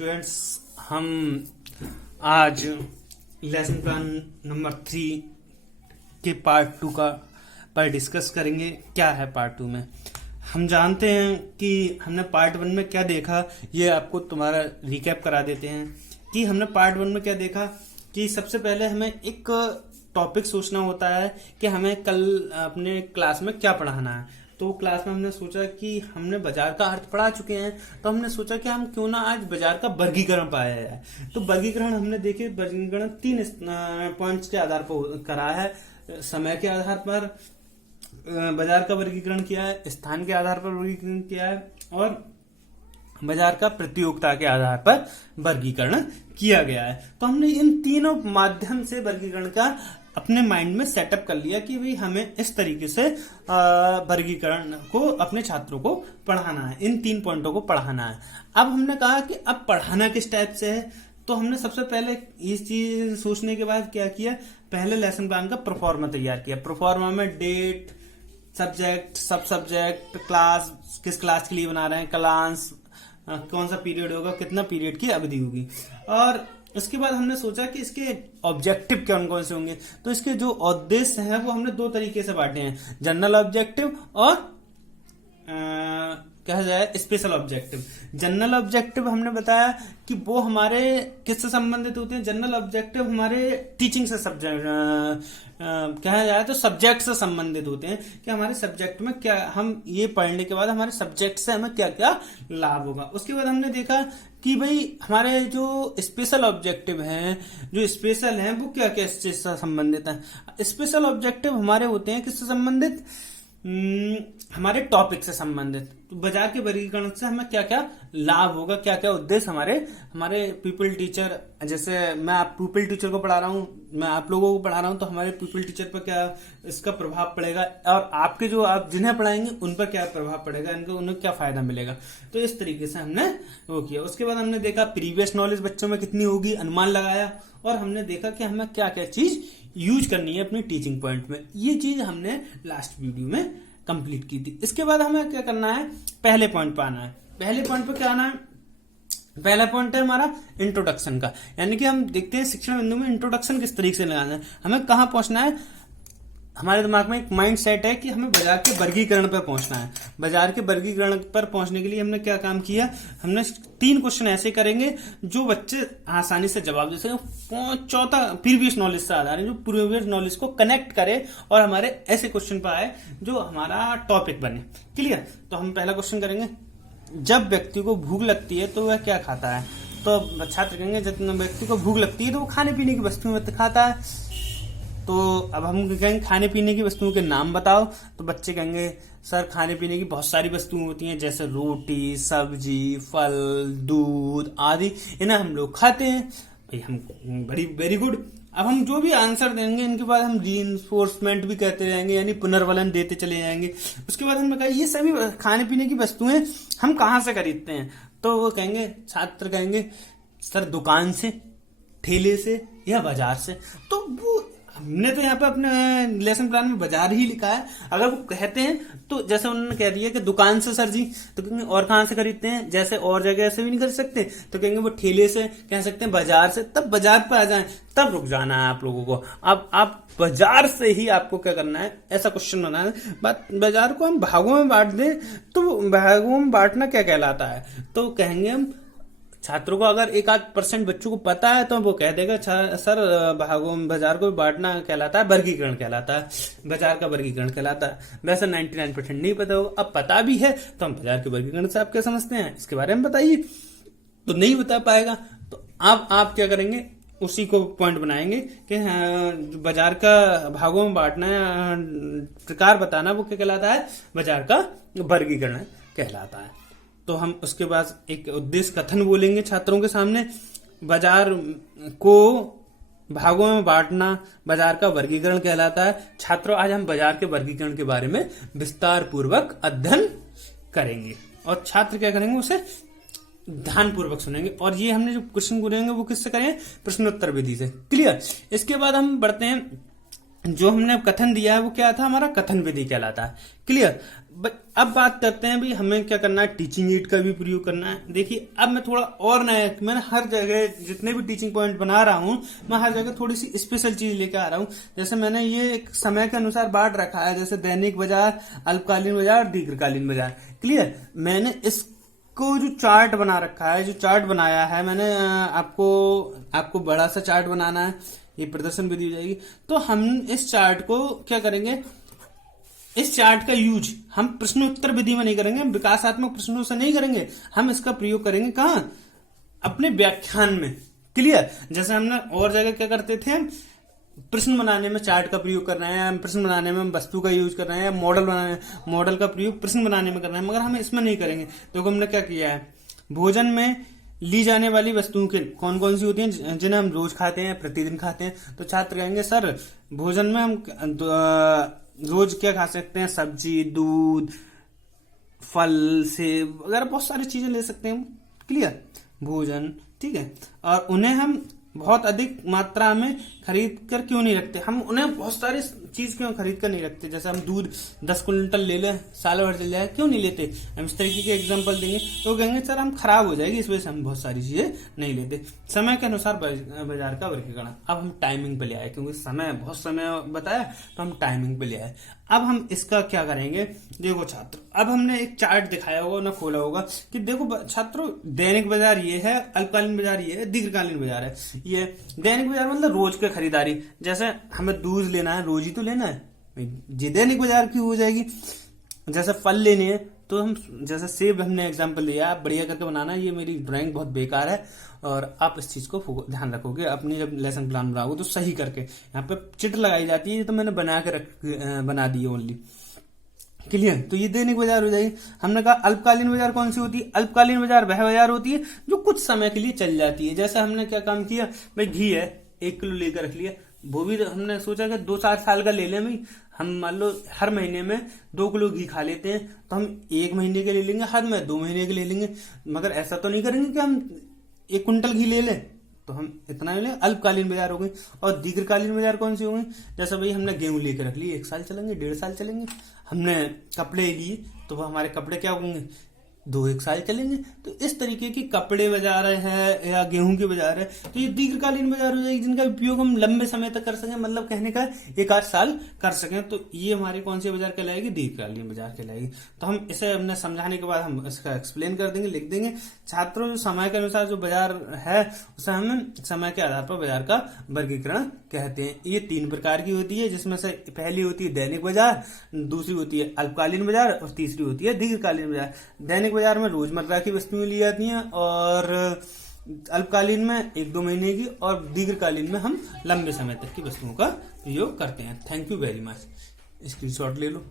Students, हम आज lesson plan number 3 के पार्ट 2 पर डिस्कस करेंगे। क्या है पार्ट 2 में? हम जानते हैं कि हमने पार्ट 1 में क्या देखा, ये आपको तुम्हारा रिकैप करा देते हैं कि हमने पार्ट 1 में क्या देखा कि सबसे पहले हमें एक टॉपिक सोचना होता है कि हमें कल अपने क्लास में क्या पढ़ाना है। तो क्लास में हमने सोचा कि हमने बाजार का अर्थ पढ़ा चुके हैं, तो हमने सोचा कि हम क्यों ना आज बाजार का वर्गीकरण पाया जाए। तो वर्गीकरण हमने देखे, वर्गीकरण 3 पॉइंट्स के आधार पर करा है। समय के आधार पर बाजार का वर्गीकरण किया है, स्थान के आधार पर वर्गीकरण किया है और बाजार का प्रतियोगिता के आधार पर वर्गीकरण किया गया है। तो हमने इन तीनों माध्यम से वर्गीकरण का अपने माइंड में सेटअप कर लिया कि भाई हमें इस तरीके से वर्गीकरण को अपने छात्रों को पढ़ाना है, इन 3 पॉइंटों को पढ़ाना है। अब हमने कहा कि अब पढ़ाना किस टाइप से है, तो हमने सबसे पहले इस चीज सोचने के बाद क्या किया, पहले लेसन प्लान का प्रोफार्मा तैयार किया। प्रोफार्मा में डेट, सब्जेक्ट, सब सब्जेक्ट, क्लास, किस क्लास के लिए बना रहे हैं, क्लास कौन सा पीरियड होगा, कितना पीरियड की अवधि होगी, और उसके बाद हमने सोचा कि इसके ऑब्जेक्टिव कौन कौन से होंगे। तो इसके जो उद्देश्य हैं वो हमने 2 तरीके से बांटे हैं, जनरल ऑब्जेक्टिव और कहा जाए स्पेशल ऑब्जेक्टिव। जनरल ऑब्जेक्टिव हमने बताया कि वो हमारे किससे संबंधित होते हैं। जनरल ऑब्जेक्टिव हमारे टीचिंग से कहा जाए तो सब्जेक्ट से संबंधित होते हैं कि हमारे सब्जेक्ट में क्या, हम ये पढ़ने के बाद हमारे सब्जेक्ट से हमें क्या क्या लाभ होगा। उसके बाद हमने देखा कि भाई हमारे जो स्पेशल ऑब्जेक्टिव हैं, जो स्पेशल हैं, वो क्या क्या इससे संबंधित है। स्पेशल ऑब्जेक्टिव हमारे होते हैं किससे संबंधित, हमारे टॉपिक से संबंधित। तो बाजार के वर्गीकरण से हमें क्या क्या लाभ होगा, क्या क्या उद्देश्य हमारे पीपल टीचर, जैसे मैं आप पीपल टीचर को पढ़ा रहा हूँ, मैं आप लोगों को पढ़ा रहा हूँ, तो हमारे पीपल टीचर पर क्या इसका प्रभाव पड़ेगा और आपके जो आप जिन्हें पढ़ाएंगे उन पर क्या प्रभाव पड़ेगा, इनको उन्हें क्या फायदा मिलेगा। तो इस तरीके से हमने वो किया। उसके बाद हमने देखा प्रीवियस नॉलेज बच्चों में कितनी होगी, अनुमान लगाया, और हमने देखा कि हमें क्या क्या चीज यूज करनी है अपनी टीचिंग पॉइंट में। ये चीज हमने लास्ट वीडियो में कंप्लीट की थी। इसके बाद हमें क्या करना है, पहले पॉइंट पे आना है। पहले पॉइंट पे क्या आना है, पहला पॉइंट है हमारा इंट्रोडक्शन का, यानी कि हम देखते हैं शिक्षण बिंदु में इंट्रोडक्शन किस तरीके से लगाना है, हमें कहां पहुंचना है। हमारे दिमाग में एक माइंड सेट है कि हमें बाजार के वर्गीकरण पर पहुंचना है। बाजार के वर्गीकरण पर पहुंचने के लिए हमने क्या काम किया, हमने 3 क्वेश्चन ऐसे करेंगे जो बच्चे आसानी से जवाब दे सके। चौथा प्रीवियस नॉलेज से आधार है, जो प्रीवियस नॉलेज को कनेक्ट करे और हमारे ऐसे क्वेश्चन पर आए जो हमारा टॉपिक बने। क्लियर? तो हम पहला क्वेश्चन करेंगे, जब व्यक्ति को भूख लगती है तो वह क्या खाता है। तो छात्र कहेंगे जब व्यक्ति को भूख लगती है तो वो खाने पीने की वस्तुएं खाता है। तो अब हम कहेंगे खाने पीने की वस्तुओं के नाम बताओ, तो बच्चे कहेंगे सर खाने पीने की बहुत सारी वस्तुएं होती हैं, जैसे रोटी, सब्जी, फल, दूध आदि, इन्हें हम लोग खाते हैं। भाई हम वेरी गुड। अब हम जो भी आंसर देंगे इनके बाद हम रीइंफोर्समेंट भी कहते जाएंगे, यानी पुनर्वलन देते चले जाएंगे। उसके बाद हमने कहा ये सभी खाने पीने की वस्तुएं हम कहाँ से खरीदते हैं, तो वो कहेंगे, छात्र कहेंगे सर दुकान से, ठेले से या बाजार से। तो वो हमने तो यहाँ पे अपने लेसन प्लान में बाजार ही लिखा है। अगर वो कहते हैं तो जैसे उन्होंने कह दिया कि दुकान से सर जी, तो कहेंगे और कहाँ से खरीदते हैं, जैसे और जगह से भी नहीं खरीद सकते, तो कहेंगे वो ठेले से, कह सकते हैं बाजार से। तब बाजार पे आ जाएं, तब रुक जाना है आप लोगों को। अब आप बाजार से ही आपको क्या करना है, ऐसा क्वेश्चन बनाना है। बाजार को हम भागों में बांट दें तो भागों में बांटना क्या कहलाता है, तो कहेंगे हम छात्रों को, अगर 1-8% बच्चों को पता है तो वो कह देगा सर बाजार को बांटना कहलाता है वर्गीकरण कहलाता है, बाजार का वर्गीकरण कहलाता है। वैसे 99% नहीं पता होगा। अब पता भी है तो हम बाजार के वर्गीकरण से आप क्या समझते हैं इसके बारे में बताइए, तो नहीं बता पाएगा। तो अब आप क्या करेंगे, उसी को पॉइंट बनाएंगे कि बाजार का भागों में बांटना प्रकार बताना, वो क्या कहलाता है, बाजार का वर्गीकरण कहलाता है। तो हम उसके बाद एक उद्देश्य कथन बोलेंगे छात्रों के सामने, बाजार को भागों में बांटना बाजार का वर्गीकरण कहलाता है। छात्रों आज हम बाजार के वर्गीकरण के बारे में विस्तार पूर्वक अध्ययन करेंगे और छात्र क्या करेंगे, उसे ध्यान पूर्वक सुनेंगे। और ये हमने जो क्वेश्चन बोलेंगे वो किससे करें, प्रश्नोत्तर विधि से। क्लियर? इसके बाद हम बढ़ते हैं जो हमने कथन दिया है वो क्या था, हमारा कथन विधि कहलाता है। क्लियर। अब बात करते हैं भी हमें क्या करना है, टीचिंग एड का भी प्रयोग करना है। देखिए अब मैं थोड़ा और नया, मैंने हर जगह जितने भी टीचिंग पॉइंट बना रहा हूं, मैं हर जगह थोड़ी सी स्पेशल चीज लेकर आ रहा हूं। जैसे मैंने ये एक समय के अनुसार बांट रखा है, जैसे दैनिक बाजार, अल्पकालीन बाजार, दीर्घकालीन बाजार। क्लियर। मैंने इसको जो चार्ट बना रखा है, जो चार्ट बनाया है मैंने, आपको बड़ा सा चार्ट बनाना है, ये प्रदर्शन विधि हो जाएगी। तो हम इस चार्ट को क्या करेंगे, इस चार्ट का यूज हम प्रश्नोत्तर विधि में नहीं करेंगे, विकासात्मक प्रश्नों से नहीं करेंगे, हम इसका प्रयोग करेंगे कहां, अपने व्याख्यान में। क्लियर। जैसे हमने और जगह क्या करते थे, प्रश्न बनाने में चार्ट का प्रयोग कर रहे हैं, प्रश्न बनाने में वस्तु का यूज कर रहे हैं, मॉडल बनाने, मॉडल का प्रयोग प्रश्न बनाने में कर रहे हैं, मगर हम इसमें नहीं करेंगे। तो हमने क्या किया है, भोजन में ली जाने वाली वस्तुओं के कौन कौन सी होती हैं, जिन्हें हम रोज खाते हैं, प्रतिदिन खाते हैं। तो छात्र कहेंगे सर भोजन में हम रोज क्या खा सकते हैं, सब्जी, दूध, फल, सेब वगैरह बहुत सारी चीजें ले सकते हैं। क्लियर। भोजन, ठीक है। और उन्हें हम बहुत अधिक मात्रा में खरीद कर क्यों नहीं रखते, हम उन्हें बहुत सारी चीज क्यों खरीद कर नहीं रखते। जैसे हम दूध 10 क्विंटल ले लें, साल भर चल जाए, क्यों नहीं लेते। हम इस तरीके के एग्जांपल देंगे तो कहेंगे सर हम खराब हो जाएगी, इस वजह से हम बहुत सारी चीजें नहीं लेते। समय के अनुसार बाजार का वर्गीकरण। अब हम टाइमिंग पे ले आए, क्योंकि समय बहुत समय बताया तो हम टाइमिंग पे ले आए। अब हम इसका क्या करेंगे, देखो छात्र, अब हमने एक चार्ट दिखाया होगा ना, खोला होगा कि देखो छात्रों, दैनिक बाजार ये है, अल्पकालीन बाजार ये है, दीर्घकालीन बाजार है ये। दैनिक बाजार मतलब रोज की खरीदारी, जैसे हमें दूध लेना है, रोज ही तो लेना है, ये दैनिक बाजार की हो जाएगी। जैसे फल लेने हैं तो हम, जैसे सेब हमने एग्जांपल दिया, आप बढ़िया करके बनाना। ये मेरी ड्राइंग बहुत बेकार है और आप इस चीज को ध्यान रखोगे, अपनी जब लेसन प्लान बनाओगे तो सही करके। यहाँ पे चिट लगाई जाती है, तो मैंने बना दी है ओनली। क्लियर। तो ये दैनिक बाजार हो जाएगी। हमने कहा अल्पकालीन बाजार कौन सी होती है, अल्पकालीन बाजार वह बाजार होती है जो कुछ समय के लिए चल जाती है। जैसे हमने क्या काम किया भाई, घी है 1 किलो लेकर रख लिया, वो भी हमने सोचा कि 2-4 साल का ले लें भाई। हम मान लो हर महीने में 2 किलो घी खा लेते हैं, तो हम 1 महीने के ले लेंगे, हर में 2 महीने के ले लेंगे। मगर ऐसा तो नहीं करेंगे कि हम 1 कुंटल घी ले लें, तो हम इतना ले लें। अल्पकालीन बाजार हो गई। और दीर्घकालीन बाजार कौन सी हो गई, जैसे भाई हमने गेहूं लेकर रख ली, 1 साल चलेंगे, 1.5 साल चलेंगे। हमने कपड़े लिए तो वो हमारे कपड़े क्या होंगे, 2-1 साल चलेंगे। तो इस तरीके की कपड़े बाजार है या गेहूं के बाजार है, तो ये दीर्घकालीन बाजार हो जाएगी, जिनका उपयोग हम लंबे समय तक कर सकें, मतलब कहने का 1-8 साल कर सकें। तो ये हमारी कौन सी बाजार कहलाएगी, दीर्घकालीन बाजार कहलाएगी। तो हम इसे हमने समझाने के बाद हम इसका एक्सप्लेन कर देंगे, लिख देंगे। छात्रों जो समय के अनुसार जो बाजार है उसे हम समय के आधार पर बाजार का वर्गीकरण कहते हैं। ये 3 प्रकार की होती है, जिसमें से पहली होती है दैनिक बाजार, दूसरी होती है अल्पकालीन बाजार और तीसरी होती है दीर्घकालीन बाजार। दैनिक बाजार में रोजमर्रा की वस्तुएं ली जाती हैं, और अल्पकालीन में 1-2 महीने की, और दीर्घकालीन में हम लंबे समय तक की वस्तुओं का प्रयोग करते हैं। Thank you very much. Screenshot ले लो।